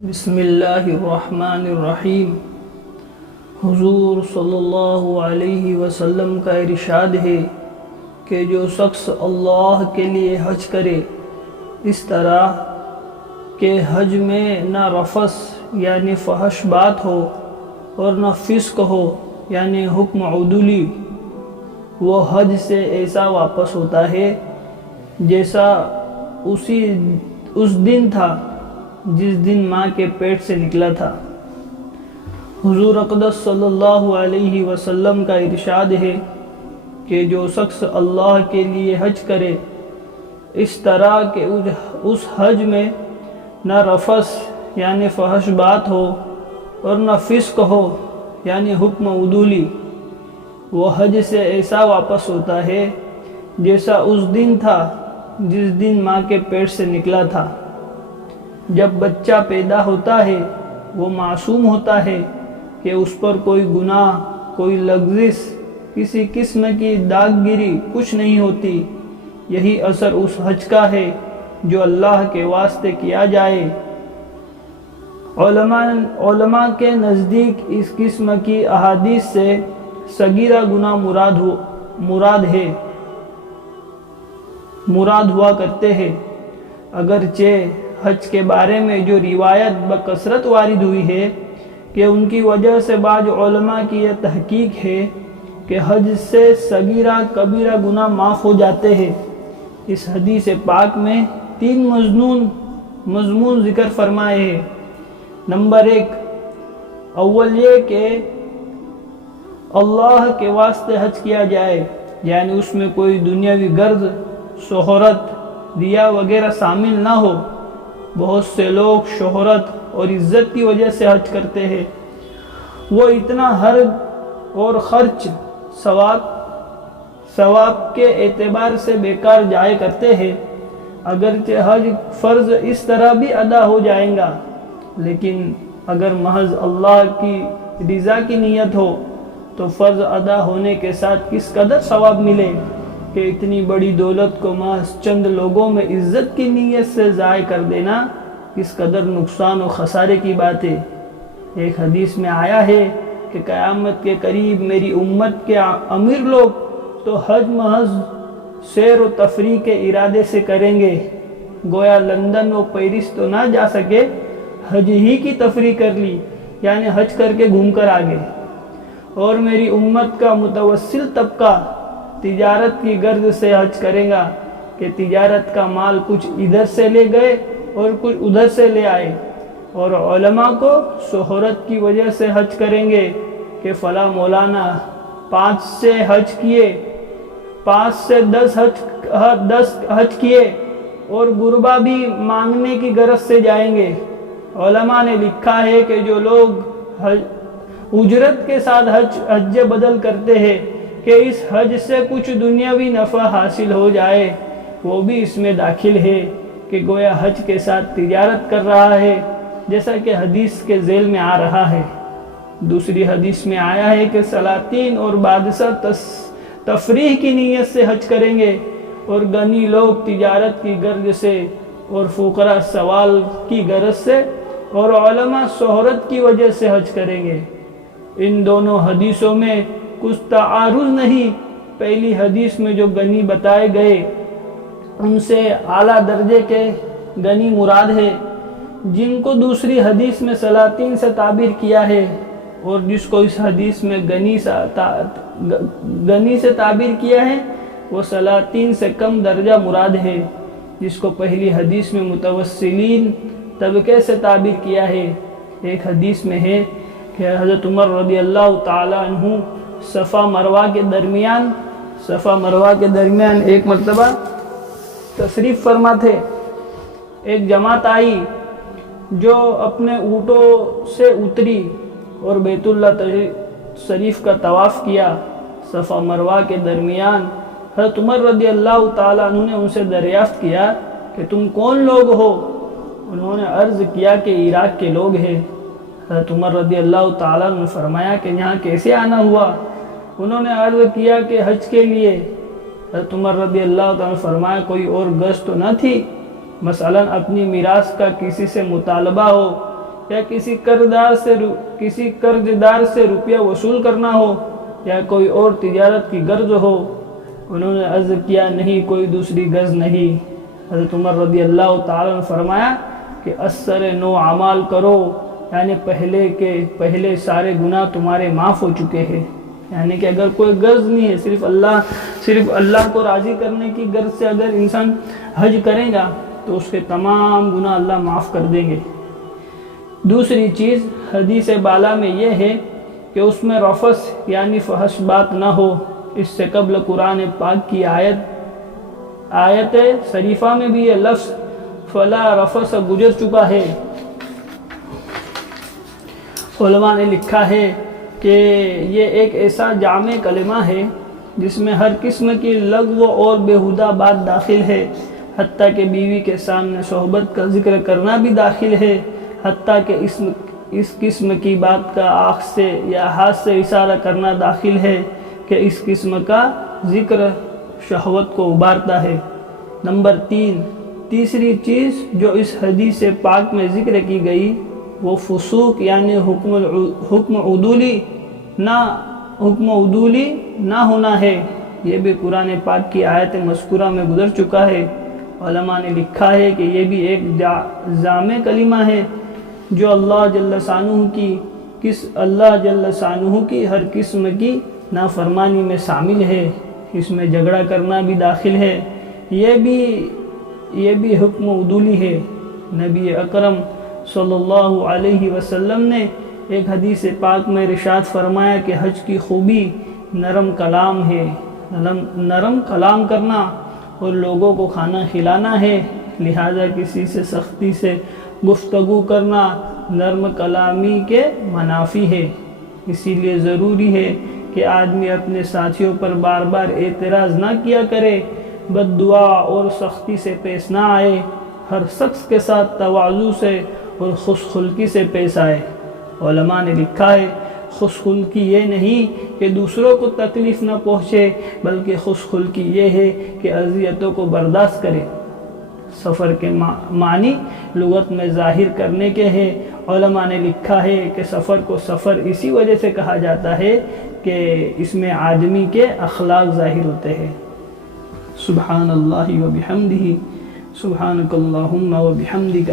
بسم اللہ الرحمن الرحیم۔ حضور صلی اللہ علیہ وسلم کا ارشاد ہے کہ جو شخص اللہ کے لیے حج کرے اس طرح کہ حج میں نہ رفث یعنی فحش بات ہو اور نہ فسق ہو یعنی حکم عدولی، وہ حج سے ایسا واپس ہوتا ہے جیسا اس دن تھا جس دن ماں کے پیٹ سے نکلا تھا۔ حضور اقدس صلی اللہ علیہ وسلم کا ارشاد ہے کہ جو شخص اللہ کے لیے حج کرے اس طرح کہ اس حج میں نہ رفث یعنی فحش بات ہو اور نہ فسق ہو یعنی حکم عدولی، وہ حج سے ایسا واپس ہوتا ہے جیسا اس دن تھا جس دن ماں کے پیٹ سے نکلا تھا۔ جب بچہ پیدا ہوتا ہے وہ معصوم ہوتا ہے کہ اس پر کوئی گناہ، کوئی لغزش، کسی قسم کی داغ گیری کچھ نہیں ہوتی۔ یہی اثر اس حج کا ہے جو اللہ کے واسطے کیا جائے۔ علماء کے نزدیک اس قسم کی احادیث سے صغیرہ گناہ مراد ہوا کرتے ہیں، اگرچہ حج کے بارے میں جو روایت بکثرت وارد ہوئی ہے کہ ان کی وجہ سے بعض علماء کی یہ تحقیق ہے کہ حج سے صغیرہ کبیرہ گناہ معاف ہو جاتے ہیں۔ اس حدیث پاک میں 3 مضمون ذکر فرمائے ہیں۔ نمبر 1، اول یہ کہ اللہ کے واسطے حج کیا جائے، یعنی اس میں کوئی دنیاوی غرض، شہرت، ریا وغیرہ شامل نہ ہو۔ بہت سے لوگ شہرت اور عزت کی وجہ سے حج کرتے ہیں، وہ اتنا حرج اور خرچ ثواب کے اعتبار سے بیکار جائے کرتے ہیں۔ اگرچہ حج فرض اس طرح بھی ادا ہو جائیں گا، لیکن اگر محض اللہ کی رضا کی نیت ہو تو فرض ادا ہونے کے ساتھ کس قدر ثواب ملے کہ اتنی بڑی دولت کو محض چند لوگوں میں عزت کی نیت سے ضائع کر دینا کس قدر نقصان و خسارے کی بات ہے۔ ایک حدیث میں آیا ہے کہ قیامت کے قریب میری امت کے امیر لوگ تو حج محض سیر و تفریح کے ارادے سے کریں گے، گویا لندن و پیرس تو نہ جا سکے، حج ہی کی تفریح کر لی، یعنی حج کر کے گھوم کر آگے۔ اور میری امت کا متوسل طبقہ تجارت کی غرض سے حج کرے گا کہ تجارت کا مال کچھ ادھر سے لے گئے اور کچھ ادھر سے لے آئے۔ اور علماء کو شہرت کی وجہ سے حج کریں گے کہ فلاں مولانا 5 سے 10 حج کیے اور غربا بھی مانگنے کی غرض سے جائیں گے۔ علماء نے لکھا ہے کہ جو لوگ اجرت کے ساتھ حج بدل کرتے ہیں کہ اس حج سے کچھ دنیاوی نفع حاصل ہو جائے، وہ بھی اس میں داخل ہے کہ گویا حج کے ساتھ تجارت کر رہا ہے، جیسا کہ حدیث کے ذیل میں آ رہا ہے۔ دوسری حدیث میں آیا ہے کہ سلاطین اور بادشاہ تفریح کی نیت سے حج کریں گے، اور غنی لوگ تجارت کی غرض سے، اور فقراء سوال کی غرض سے، اور علماء شہرت کی وجہ سے حج کریں گے۔ ان دونوں حدیثوں میں کچھ تعارض نہیں۔ پہلی حدیث میں جو غنی بتائے گئے ان سے اعلیٰ درجے کے غنی مراد ہے، جن کو دوسری حدیث میں سلاطین سے تعبیر کیا ہے، اور جس کو اس حدیث میں غنی سے تعبیر کیا ہے وہ سلاطین سے کم درجہ مراد ہے، جس کو پہلی حدیث میں متوسلین طبقے سے تعبیر کیا ہے۔ ایک حدیث میں ہے کہ حضرت عمر رضی اللہ تعالی عنہ صفا مروہ کے درمیان ایک مرتبہ تشریف فرما تھے۔ ایک جماعت آئی جو اپنے اونٹوں سے اتری اور بیت اللہ شریف کا طواف کیا۔ صفا مروہ کے درمیان حضرت عمر رضی اللہ تعالی عنہ نے ان سے دریافت کیا کہ تم کون لوگ ہو؟ انہوں نے عرض کیا کہ عراق کے لوگ ہیں۔ حضرت عمر رضی اللہ تعالیٰ نے فرمایا کہ یہاں کیسے آنا ہوا؟ انہوں نے عرض کیا کہ حج کے لیے۔ حضرت عمر رضی اللہ تعالیٰ نے فرمایا کوئی اور غرض تو نہ تھی؟ مثلا اپنی میراث کا کسی سے مطالبہ ہو یا کسی قرضدار سے روپیہ وصول کرنا ہو یا کوئی اور تجارت کی غرض ہو؟ انہوں نے عرض کیا نہیں، کوئی دوسری غرض نہیں۔ حضرت عمر رضی اللہ تعالیٰ نے فرمایا کہ اثر نو اعمال کرو، یعنی پہلے سارے گناہ تمہارے معاف ہو چکے ہیں۔ یعنی کہ اگر کوئی غرض نہیں ہے، صرف اللہ کو راضی کرنے کی غرض سے اگر انسان حج کرے گا تو اس کے تمام گناہ اللہ معاف کر دیں گے۔ دوسری چیز حدیث بالا میں یہ ہے کہ اس میں رفث یعنی فحش بات نہ ہو۔ اس سے قبل قرآن پاک کی آیت شریفہ میں بھی یہ لفظ فلا رفث گزر چکا ہے۔ علماء نے لکھا ہے کہ یہ ایک ایسا جامع کلمہ ہے جس میں ہر قسم کی لغو اور بیہودہ بات داخل ہے، حتیٰ کہ بیوی کے سامنے صحبت کا ذکر کرنا بھی داخل ہے، حتیٰ کہ اس قسم کی بات کا آنکھ سے یا ہاتھ سے اشارہ کرنا داخل ہے کہ اس قسم کا ذکر شہوت کو ابھارتا ہے۔ نمبر 3، تیسری چیز جو اس حدیث پاک میں ذکر کی گئی وہ فسوق یعنی حکم عدولی نہ ہونا ہے۔ یہ بھی قرآن پاک کی آیت مذکورہ میں گزر چکا ہے۔ علماء نے لکھا ہے کہ یہ بھی ایک جامع کلمہ ہے جو اللہ جل شانہ کی ہر قسم کی نافرمانی میں شامل ہے۔ اس میں جھگڑا کرنا بھی داخل ہے۔ یہ بھی حکم عدولی ہے۔ نبی اکرم صلی اللہ علیہ وسلم نے ایک حدیث پاک میں ارشاد فرمایا کہ حج کی خوبی نرم کلام ہے، نرم کلام کرنا اور لوگوں کو کھانا کھلانا ہے، لہذا کسی سے سختی سے گفتگو کرنا نرم کلامی کے منافی ہے۔ اسی لیے ضروری ہے کہ آدمی اپنے ساتھیوں پر بار بار اعتراض نہ کیا کرے، بد دعا اور سختی سے پیش نہ آئے، ہر شخص کے ساتھ تواضع سے اور خوش خلقی سے پیش آئے۔ علماء نے لکھا ہے خوش خلقی یہ نہیں کہ دوسروں کو تکلیف نہ پہنچے، بلکہ خوش خلقی یہ ہے کہ اذیتوں کو برداشت کرے۔ سفر کے معنی لغت میں ظاہر کرنے کے ہیں۔ علماء نے لکھا ہے کہ سفر کو سفر اسی وجہ سے کہا جاتا ہے کہ اس میں آدمی کے اخلاق ظاہر ہوتے ہیں۔ سبحان اللہ و بحمدہ، سبحانک اللہم و بحمدک۔